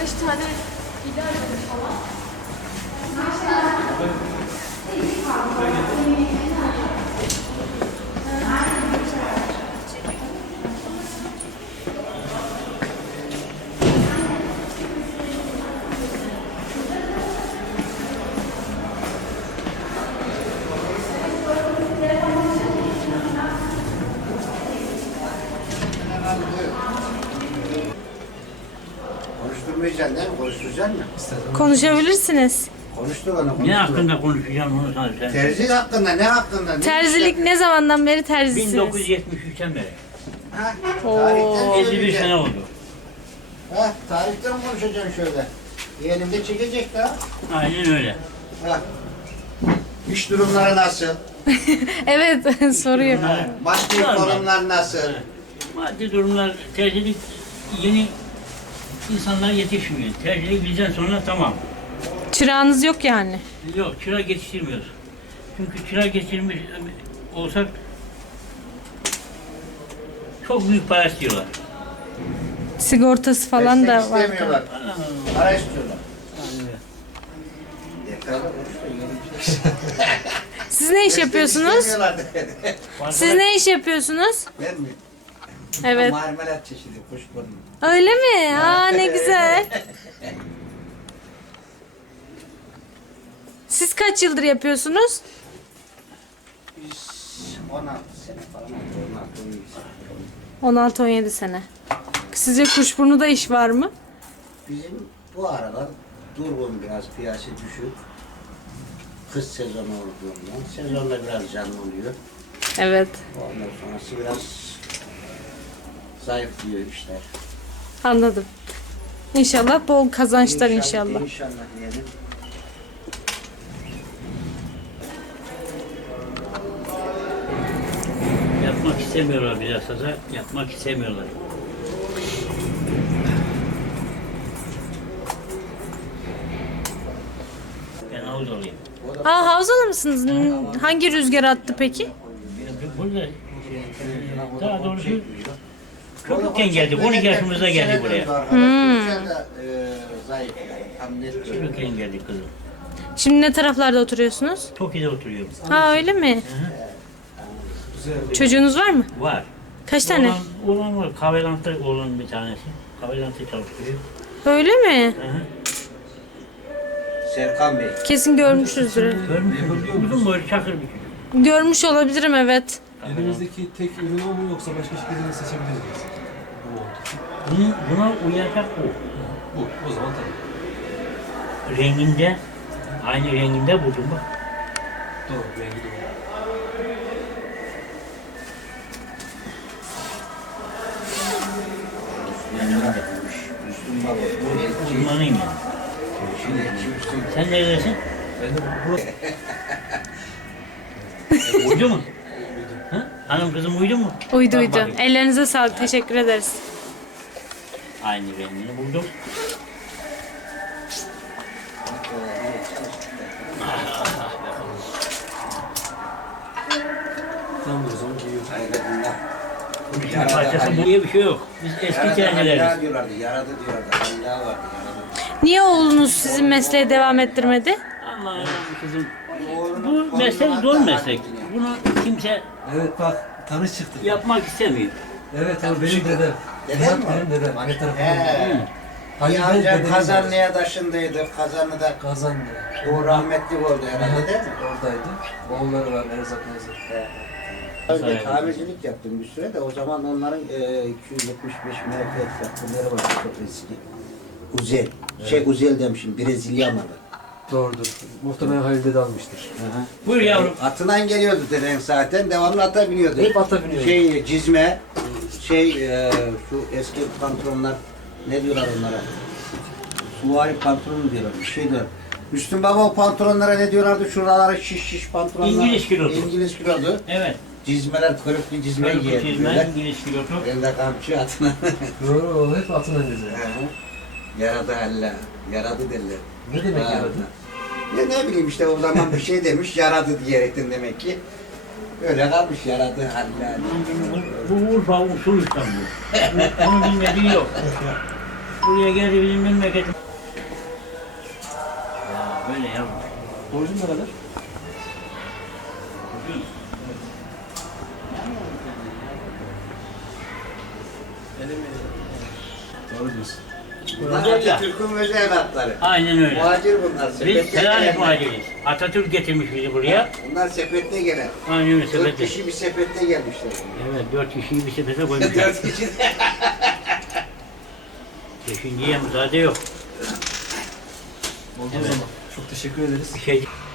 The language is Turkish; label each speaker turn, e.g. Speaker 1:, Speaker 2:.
Speaker 1: tane ideal falan.
Speaker 2: Konuşturmayacaksın değil mi? Konuşturacaksın mı?
Speaker 1: Konuşabilirsiniz.
Speaker 2: Konuştur onu.
Speaker 3: Ne
Speaker 2: konuştur.
Speaker 3: hakkında konuşacağım onu sana sen.
Speaker 2: Terzi hakkında, ne hakkında? Ne
Speaker 1: Terzilik ne zamandan beri terzisiniz?
Speaker 3: 1973'ten beri.
Speaker 2: Ha,
Speaker 1: Oo.
Speaker 2: tarihten
Speaker 3: 51
Speaker 2: söyleyeceksin.
Speaker 3: sene oldu.
Speaker 2: Ha, tarihten konuşacaksın şöyle. Yeğenimde çekecek daha.
Speaker 3: Aynen öyle.
Speaker 2: Ha. İş durumları nasıl?
Speaker 1: Evet soruyor.
Speaker 2: Maddi
Speaker 3: Normal.
Speaker 2: konumlar nasıl?
Speaker 3: Maddi durumlar, tercihlik yeni insanlar yetişmiyor. Tercihlik bizden sonra tamam.
Speaker 1: Çırağınız yok yani.
Speaker 3: Yok, çırak yetiştirmiyoruz. Çünkü çırak yetiştirmiş olsak çok büyük para istiyorlar.
Speaker 1: Sigortası falan
Speaker 2: Destek
Speaker 1: da var.
Speaker 2: istemiyorlar. Para istiyorlar.
Speaker 3: Yani öyle.
Speaker 2: Yeterli konuştu,
Speaker 1: Siz ne iş yapıyorsunuz?
Speaker 2: İstemiyorlar dedi.
Speaker 1: Siz ne iş yapıyorsunuz?
Speaker 2: Ben mi?
Speaker 1: Evet.
Speaker 2: Marmelat çeşidi, kuşburnu.
Speaker 1: Öyle mi? Aa ne güzel. Siz kaç yıldır yapıyorsunuz?
Speaker 2: Biz 16 sene falan oldu, 16-17 sene.
Speaker 1: 16-17 sene. Sizce Kuşburnu'da iş var mı?
Speaker 2: Bizim bu aralar durgun, biraz piyasa düşük. Kış sezonu olduğundan sezonda biraz canlı oluyor.
Speaker 1: Evet.
Speaker 2: Ondan sonrası biraz zayıflıyor işler.
Speaker 1: Anladım. İnşallah bol kazançlar inşallah.
Speaker 2: İnşallah diyelim.
Speaker 3: Yapmak istemiyorlar bilhassa, yapmak istemiyorlar. Ben havuz olayım.
Speaker 1: Aa Havzalı mısınız? Hangi rüzgar attı peki?
Speaker 3: Burada daha doğrusu çocukken geldik, 12 yaşımızda geldik buraya.
Speaker 2: Zayıf, tam net görünüyor.
Speaker 3: Çocukken geldik kızım.
Speaker 1: Şimdi ne taraflarda oturuyorsunuz?
Speaker 3: Toki'de oturuyorum.
Speaker 1: Ha öyle mi? Çocuğunuz var mı?
Speaker 3: Var.
Speaker 1: Kaç tane?
Speaker 3: Oğlan var, kahvelantı oğlan bir tanesi. Kahvelantı çalıştırıyor.
Speaker 1: Öyle mi?
Speaker 3: Hı hı.
Speaker 2: Serkan Bey.
Speaker 1: Kesin görmüşüzdür.
Speaker 3: Görmüş musun? Uzun boylu çakır bir çocuk.
Speaker 1: Görmüş olabilirim evet.
Speaker 4: Elimizdeki tek ürün o mu yoksa başka hiçbirini seçebilir miyiz? Bu oldu.
Speaker 3: Buna uyacak bu.
Speaker 4: Bu. O zaman tabii.
Speaker 3: Renginde, aynı renginde buldum bak.
Speaker 4: Doğru. Rengi doğru.
Speaker 2: Müslüm Baba. Bu elçi.
Speaker 3: Uzmanıyım yani.
Speaker 2: Şimdi Müslüm.
Speaker 3: Sen neredesin?
Speaker 4: Ben de burası.
Speaker 3: Uyudu mu? Ha? Hanım kızım uyudu mu?
Speaker 1: Uydu
Speaker 3: Bak
Speaker 1: uydu.
Speaker 3: bakayım.
Speaker 1: Ellerinize sağlık. Teşekkür ederiz.
Speaker 3: Aynı rengini buldum.
Speaker 4: Tamam o zaman giyiyorum.
Speaker 2: Hayırlı
Speaker 3: Bu bir parçası bu diye bir şey yok. Biz eski tercileriz.
Speaker 2: diyorlardı, yaradı diyorlardı. Allah vardı, yaradı.
Speaker 1: Niye oğlunuz sizin mesleğe devam ettirmedi?
Speaker 3: Allah'ım kızım. Bu meslek zor meslek. Bunu kimse
Speaker 4: Evet bak tanış çıktı.
Speaker 3: yapmak istemiyor.
Speaker 4: Evet o benim dedem.
Speaker 2: Dedem mi?
Speaker 4: Benim dedem. Anne tarafından.
Speaker 2: He.
Speaker 4: Halil
Speaker 2: Bir
Speaker 4: Bey
Speaker 2: amca
Speaker 4: dedemin
Speaker 2: Kazanlı'ya taşındıydı. Kazanlı'da
Speaker 4: Kazandı.
Speaker 2: o rahmetli oldu herhalde değil mi?
Speaker 4: Oradaydı. Oğulları var Erzak Nezir.
Speaker 2: Ben de tamircilik yaptım bir süre de o zaman onların 275 MF yaptımları vardı çok eski. Uzel. Uzel demişim, Brezilya malı.
Speaker 4: Doğrudur. Muhtemelen Halil dede almıştır.
Speaker 3: Buyur yavrum.
Speaker 2: Atından geliyordu deden zaten, devamlı ata biniyordu.
Speaker 4: Hep ata biniyordu.
Speaker 2: Cizme, şu eski pantolonlar, ne diyorlar onlara? Suvari pantolon diyorlar, bir şey diyorlar. Müslüm Baba o pantolonlara ne diyorlardı? Şuralara şiş pantolonlar.
Speaker 3: İngiliz kilosu.
Speaker 2: İngiliz kilodu.
Speaker 3: Evet.
Speaker 2: Cizmeler, kırıklı cizme
Speaker 3: Böyle
Speaker 2: giyerdi.
Speaker 3: çizmen, İngiliz kilosu.
Speaker 2: Elde kamçı atına.
Speaker 4: Doğru o hep atından dedi.
Speaker 2: Yaradı halla, yaradı derler.
Speaker 4: Ne demek
Speaker 2: Ha,
Speaker 4: yaradı?
Speaker 2: Ya ne bileyim işte o zaman bir şey demiş, yaradı diyerekten demek ki. Öyle kalmış, yaradı halla.
Speaker 3: Bu Urfa usul İstanbul. Onun bilmediği yok. Buraya geldi bizim memleketim. Ya böyle yavrum.
Speaker 4: Borcun ne kadar? Doğru diyorsun.
Speaker 2: Bunlar Atatürk'ün öz evlatları.
Speaker 3: Aynen öyle.
Speaker 2: Muhacir bunlar.
Speaker 3: Biz
Speaker 2: Sepetle
Speaker 3: Selanik
Speaker 2: gelenler.
Speaker 3: muhaciriz. Atatürk getirmiş bizi buraya.
Speaker 2: Bunlar sepetle gelen.
Speaker 3: Aynen öyle
Speaker 2: 4
Speaker 3: sepete.
Speaker 2: kişi bir sepette gelmişler.
Speaker 3: Evet 4 kişiyi bir sepete koymuşlar.
Speaker 2: 4 kişi de.
Speaker 3: Beşinciye müsaade yok.
Speaker 4: Oldu o zaman. Çok teşekkür ederiz.
Speaker 3: Bir şey